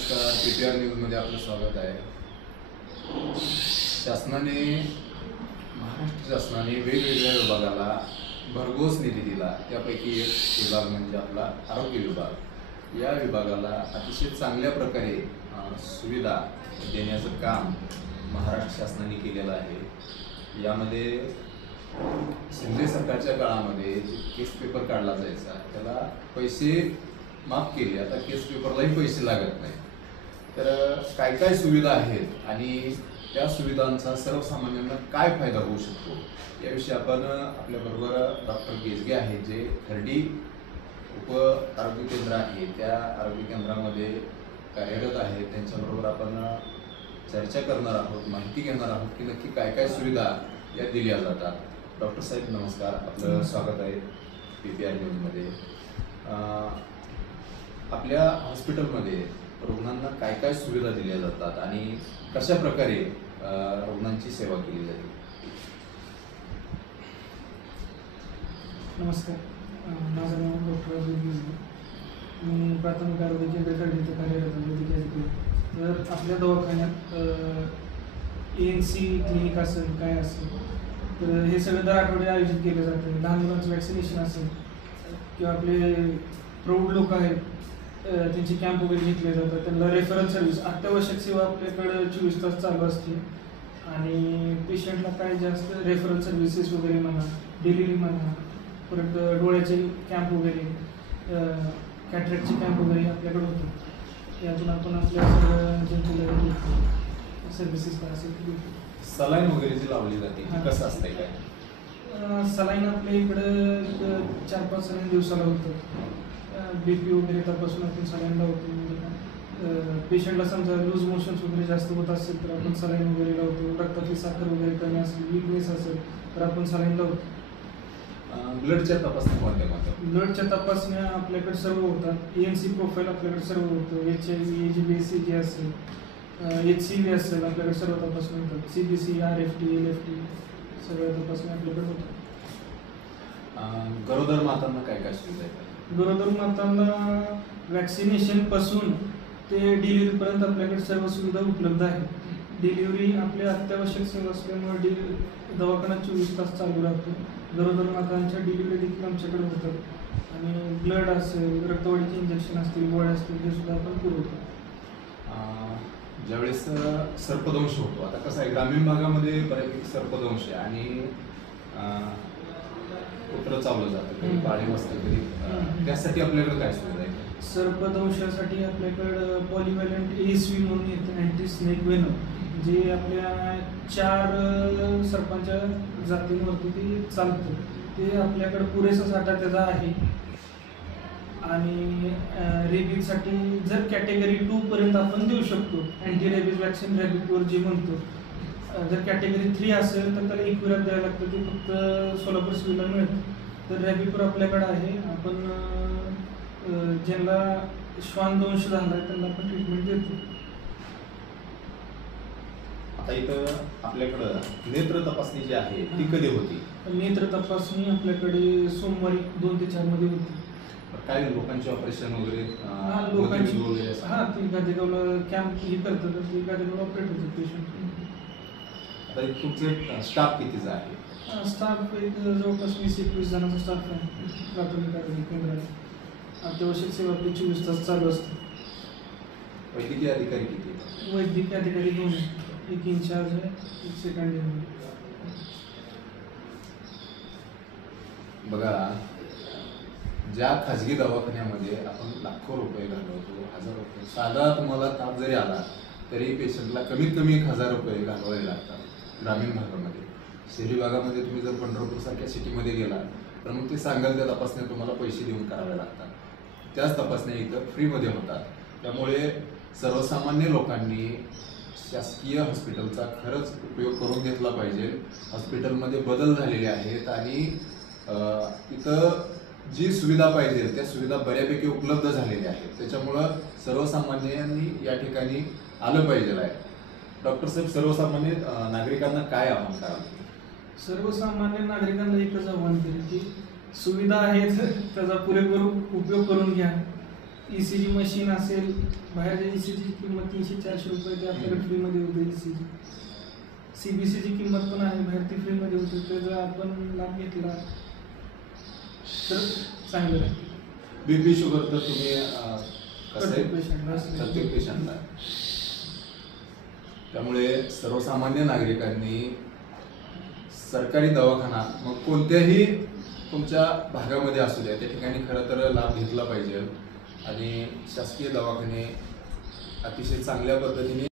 नमस्कार. PTR न्यूजमध्ये आपलं स्वागत आहे. महाराष्ट्र शासनाने वेगवेगळ्या विभागाला भरघोस निधी दिला. त्यापैकी एक विभाग म्हणजे आपला आरोग्य विभाग. या विभागाला अतिशय चांगल्या प्रकारे सुविधा देण्याचं काम महाराष्ट्र शासनाने केलेलं आहे. यामध्ये शिंदे सरकारच्या काळामध्ये केस पेपर काढला जायचा, त्याला पैसे माफ केले. आता केस पेपरलाही पैसे लागत नाही. तर काय काय सुविधा आहेत आणि त्या सुविधांचा सर्वसामान्यांना काय फायदा होऊ शकतो याविषयी आपण आपल्याबरोबर डॉक्टर गेजगे आहेत, जे खर्डी उप आरोग्य केंद्र आहे त्या आरोग्य केंद्रामध्ये कार्यरत आहेत. त्यांच्याबरोबर आपण चर्चा करणार आहोत, माहिती घेणार आहोत की नक्की काय काय सुविधा या दिल्या जातात. डॉक्टर साहेब नमस्कार, आपलं स्वागत आहे PTR न्यूजमध्ये. आपल्या हॉस्पिटलमध्ये रुग्णांना काय काय सुविधा दिल्या जातात आणि कशा प्रकारे रुग्णांची सेवा केली जाते? नमस्कार, माझं नाव डॉक्टर अजय गेजगे. मी प्राथमिक आरोग्य केंद्र खर्डीचे कार्यरत आहे. तर आपल्या दवाखान्यात ANC क्लिनिक असेल काय असेल तर हे सगळं दर आठवडे आयोजित केलं जातं. लहान मुलांचं वॅक्सिनेशन असेल किंवा आपले प्रौढ लोक आहेत त्यांची कॅम्प वगैरे घेतले जातात. त्यांना रेफरल सर्व्हिस, अत्यावश्यक सेवा आपल्याकडं 24 तास चालू असते. आणि पेशंटला काय जास्त रेफरल सर्व्हिसेस वगैरे म्हणा, डिलिव्हरी म्हणा, परत डोळ्याचे कॅम्प वगैरे, कॅटरॅक्टचे कॅम्प वगैरे आपल्याकडे होतात. यातून आपण आपल्या सगळ्या जनतेला सर्व्हिसेस काय असेल ते देतो. सलाईन वगैरे जी लावली जाते कसं असतंय काय? सलाईन आपल्या इकडं 4-5 सलाईन दिवसाला होतं. BP वगैरे तपासून आपण सलाईन लावतो. म्हणजे पेशंटला समजा लूज मोशन्स वगैरे जास्त होत असेल तर आपण सलाईन वगैरे लावतो. रक्ताची साखर वगैरे कमी असेल, विकनेस असेल तर आपण सलाईन लावतो. ब्लडच्या तपासण्या कोणत्या कोणत्या? ब्लडच्या तपासण्या आपल्याकडे सर्व होतात. ANC प्रोफाईल आपल्याकडे सर्व होतं. HIV, AGBC असेल, HCV असेल, आपल्याकडे सर्व तपासण्या होतात. CBC, RFT, LFT सगळ्या तपासण्या आपल्याकडे होतात. गरोदर मातांना काय काय सुविधा आहेत? गरोदर मातांना वॅक्सिनेशन पासून ते डिलिव्हरीपर्यंत आपल्याकडे सर्व सुविधा उपलब्ध आहे. डिलिव्हरी आपली अत्यावश्यक सेवा असल्यामुळे दवाखाना 24 तास चालू राहतो. गरोदर मातांच्या डिलिव्हरी देखील आमच्याकडे होतात. आणि ब्लड असेल, रक्तवाढीचे इंजेक्शन असतील, गोळ्या असतील हे सुद्धा आपण पुरवतो. ज्यावेळेस सर्पदंश होतो, आता कसं आहे ग्रामीण भागामध्ये बऱ्यापैकी सर्पदंश आहे आणि कुत्रं चावलं जातं, कधी पाळीव असतं, कधी त्यासाठी आपल्याकडे काय सुविधा आहे? सर्पदंशासाठी आपल्याकडं पॉलिव्हॅलंट ASV म्हणून येतं, अँटी स्नेक वेनम, जे आपल्या 4 सर्पांच्या जातींवरती ते चालतं. ते आपल्याकडं पुरेसा साठा त्याचा आहे. आणि रेबीजसाठी जर कॅटेगरी 2 पर्यंत आपण देऊ शकतो. अँटी रेबीज वॅक्सिन रॅबिटवर जे म्हणतो. जर कॅटेगरी 3 असेल तर त्याला इक्विरात द्यायला लागतं, ते फक्त सोलापूर सिव्हिलला मिळतं. तर रॅबिटवर आपल्याकडे आहे. आपण ज्यांना श्वानदंश झाला आहे त्यांना आपण ट्रीटमेंट देतो. आता इथं आपल्याकडं नेत्र तपासणी जी आहे ती कधी होती? नेत्र तपासणी आपल्याकडे सोमवारी 2 ते 4 मध्ये होती. काय लोकांचे ऑपरेशन वगैरे लोकांची वगैरे ती गादेगावला कॅम्प हे करतात, तर ते गादेगावला ऑपरेट होतात पेशंट. आता तुमचे स्टाफ कितीचा आहे? स्टाफ एक जवळपास 20-21 जणांचा स्टाफ आहे प्राथमिक आरोग्य केंद्रात. अत्यावश्यक सेवा आपली 24 तास चालू असते. वैद्यकीय अधिकारी किती? वैद्यकीय अधिकारी 2 आहेत. एक इन्चार्ज आहे, एक सेकंड आहे. बघा, ज्या खाजगी दवाखान्यामध्ये आपण लाखो रुपये घालवतो, 1000 रुपये, साधा तुम्हाला ताप जरी आला तरी पेशंटला कमीत कमी 1000 रुपये घालवावे लागतात ग्रामीण भागामध्ये. शहरी भागामध्ये तुम्ही जर पंढरपूरसारख्या सिटीमध्ये गेला तर मग ते सांगाल त्या तपासण्या तुम्हाला पैसे देऊन कराव्या लागतात. त्याच तपासण्या इथं फ्रीमध्ये होतात. त्यामुळे सर्वसामान्य लोकांनी शासकीय हॉस्पिटलचा खरंच उपयोग करून घेतला पाहिजे. हॉस्पिटलमध्ये बदल झालेले आहेत आणि इथं जी सुविधा पाहिजे त्या सुविधा बऱ्यापैकी उपलब्ध झालेल्या आहेत. त्याच्यामुळं सर्वसामान्यांनी या ठिकाणी आलं पाहिजे आहे. डॉक्टर साहेब, सर्वसामान्य नागरिकांना काय आव्हान कराल? सर्वसामान्य नागरिकांना एकच आव्हान केलं की सुविधा आहेत त्याचा पुरेपूर उपयोग करून घ्या. ECG मशीन असेल, बाहेरच्या ECG ची किंमत 300-400 रुपये ते आपल्याकडे फ्रीमध्ये होते. ECG CBC ची किंमत पण आहे बाहेर, ती फ्रीमध्ये होते. त्याचा आपण लाभ घेतला तर चांगलं आहे. BP शुगर तर तुम्ही कसं आहे प्रत्येक पेशंटला, त्यामुळे सर्वसामान्य नागरिकांनी सरकारी दवाखाना मग कोणत्याही तुमच्या भागामध्ये असू द्या त्या ठिकाणी खरं तर लाभ घेतला पाहिजे आणि शासकीय दवाखाने अतिशय चांगल्या पद्धतीने